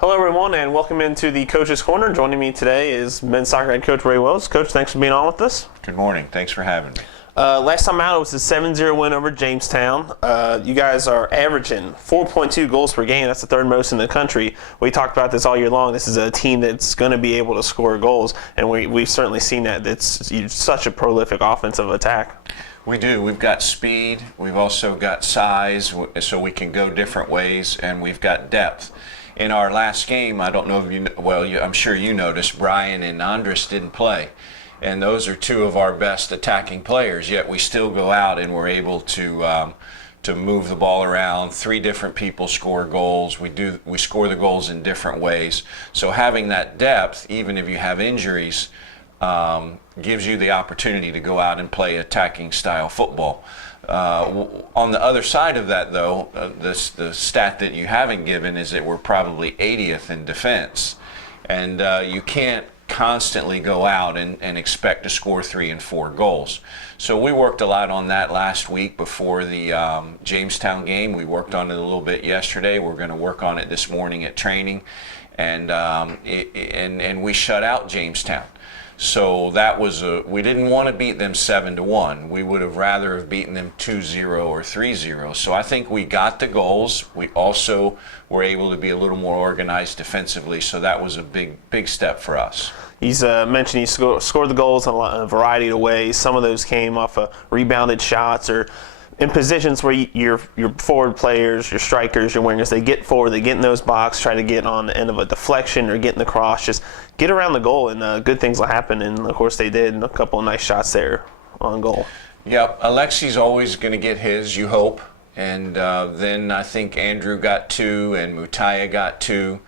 Hello, everyone, and welcome into the Coach's Corner. Joining me today is men's soccer head coach Ray Wells. Coach, thanks for being on with us. Good morning. Thanks for having me. Last time out, it was a 7-0 win over Jamestown. You guys are averaging 4.2 goals per game. That's the third most in the country. We talked about this all year long. This is a team that's going to be able to score goals, and we've certainly seen that. It's such a prolific offensive attack. We do. We've got speed. We've also got size, so we can go different ways, and we've got depth. In our last game, I don't know if I'm sure you noticed, Brian and Andres didn't play. And those are two of our best attacking players, yet we still go out and we're able to move the ball around. Three different people score goals. We score the goals in different ways. So having that depth, even if you have injuries, gives you the opportunity to go out and play attacking style football. On the other side of that, though, the stat that you haven't given is that we're probably 80th in defense. And you can't constantly go out and expect to score 3 and 4 goals. So we worked a lot on that last week before the Jamestown game. We worked on it a little bit yesterday. We're going to work on it this morning at training, and we shut out Jamestown. So that was we didn't want to beat them 7-1. We would have rather have beaten them 2-0 or 3-0. So I think we got the goals. We also were able to be a little more organized defensively. So that was a big step for us. He's mentioned he scored the goals in a variety of ways. Some of those came off of rebounded shots or in positions where your forward players, your strikers, your wingers, they get forward, they get in those box, try to get on the end of a deflection or get in the cross, just get around the goal, and good things will happen. And, of course, they did, and a couple of nice shots there on goal. Yep, Alexi's always going to get his, you hope. And then I think Andrew got 2 and Mutaya got 2.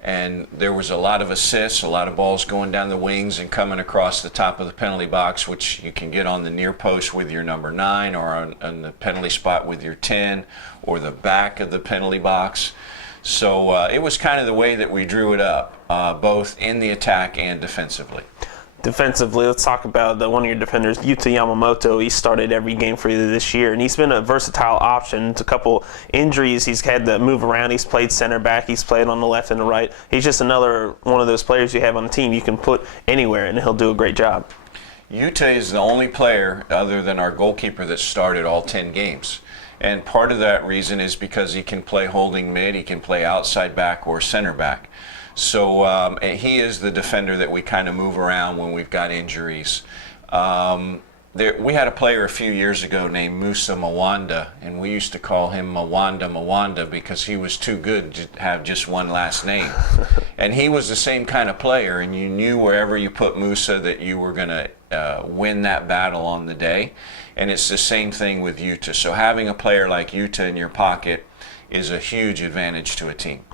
And there was a lot of assists, a lot of balls going down the wings and coming across the top of the penalty box, which you can get on the near post with your number 9 or on the penalty spot with your 10 or the back of the penalty box. So it was kind of the way that we drew it up, both in the attack and defensively. Defensively, let's talk about one of your defenders, Yuta Yamamoto. He started every game for you this year, and he's been a versatile option. It's a couple injuries. He's had to move around. He's played center back. He's played on the left and the right. He's just another one of those players you have on the team you can put anywhere, and he'll do a great job. Yuta is the only player, other than our goalkeeper, that started all 10 games. And part of that reason is because he can play holding mid, he can play outside back or center back. So he is the defender that we kind of move around when we've got injuries. We had a player a few years ago named Musa Mawanda, and we used to call him Mawanda because he was too good to have just one last name. And he was the same kind of player, and you knew wherever you put Musa that you were going to win that battle on the day. And it's the same thing with Yuta. So having a player like Yuta in your pocket is a huge advantage to a team.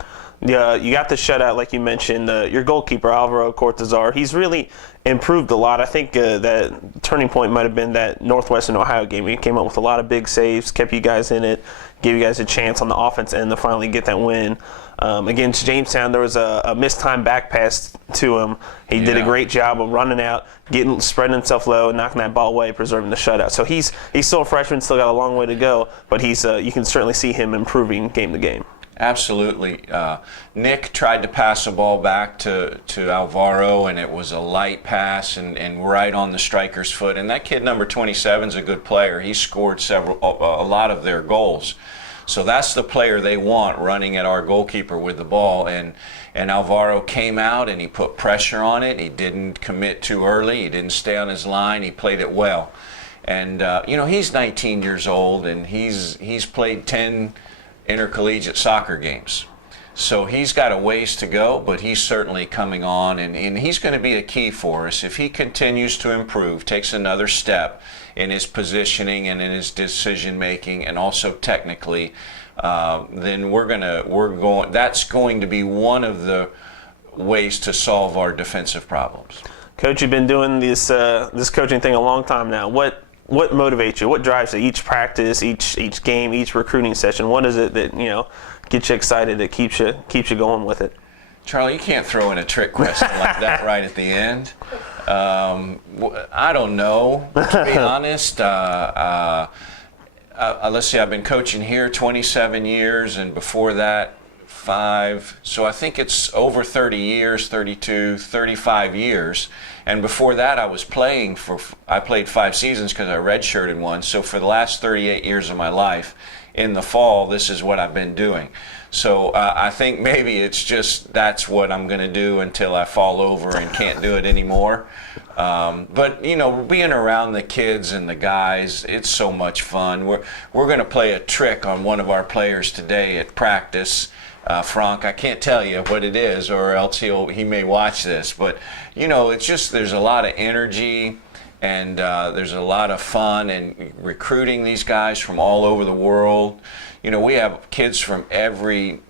Yeah, you got the shutout, like you mentioned. Your goalkeeper, Alvaro Cortazar, he's really improved a lot. I think that turning point might have been that Northwestern Ohio game. He came up with a lot of big saves, kept you guys in it, gave you guys a chance on the offense end to finally get that win. Against Jamestown, there was a missed-time back pass to him. He did a great job of running out, spreading himself low, and knocking that ball away, preserving the shutout. So he's still a freshman, still got a long way to go, but you can certainly see him improving game to game. Absolutely. Nick tried to pass a ball back to Alvaro, and it was a light pass and right on the striker's foot. And that kid, number 27, is a good player. He scored a lot of their goals. So that's the player they want running at our goalkeeper with the ball. And Alvaro came out and he put pressure on it. He didn't commit too early. He didn't stay on his line. He played it well. And he's 19 years old, and he's played 10 intercollegiate soccer games. So he's got a ways to go, but he's certainly coming on, and he's going to be a key for us. If he continues to improve, takes another step in his positioning and in his decision making, and also technically, then that's going to be one of the ways to solve our defensive problems. Coach, you've been doing this coaching thing a long time now. What motivates you? What drives you? Each practice, each game, each recruiting session. What is it that gets you excited, that keeps you going with it? Charlie, you can't throw in a trick question like that right at the end. I don't know. To be honest, let's see. I've been coaching here 27 years, and before that, 35, so I think it's over 30 years, 32, 35 years. And before that, I played 5 seasons because I redshirted one. So for the last 38 years of my life, in the fall, this is what I've been doing. So I think maybe it's just that's what I'm going to do until I fall over and can't do it anymore. But you know, being around the kids and the guys, it's so much fun. We're going to play a trick on one of our players today at practice. Frank, I can't tell you what it is, or else he may watch this. But you know, it's just there's a lot of energy. And there's a lot of fun in recruiting these guys from all over the world. You know, we have kids from every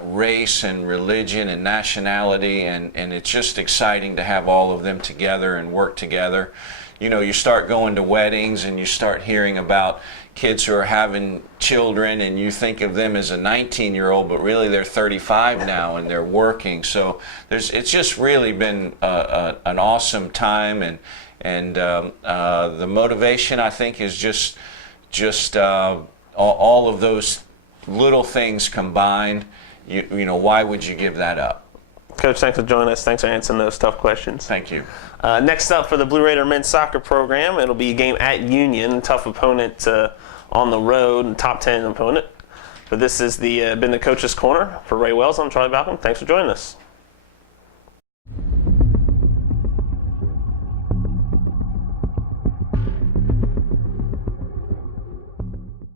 race and religion and nationality, and it's just exciting to have all of them together and work together. You know, you start going to weddings and you start hearing about kids who are having children, and you think of them as a 19-year-old, but really they're 35 now and they're working. So it's just really been an awesome time, and the motivation, I think, is just all of those little things combined. You know, why would you give that up? Coach, thanks for joining us. Thanks for answering those tough questions. Thank you. Next up for the Blue Raider men's soccer program, it'll be a game at Union, tough opponent on the road, top 10 opponent. But this is been the Coach's Corner. For Ray Wells, I'm Charlie Balcom. Thanks for joining us.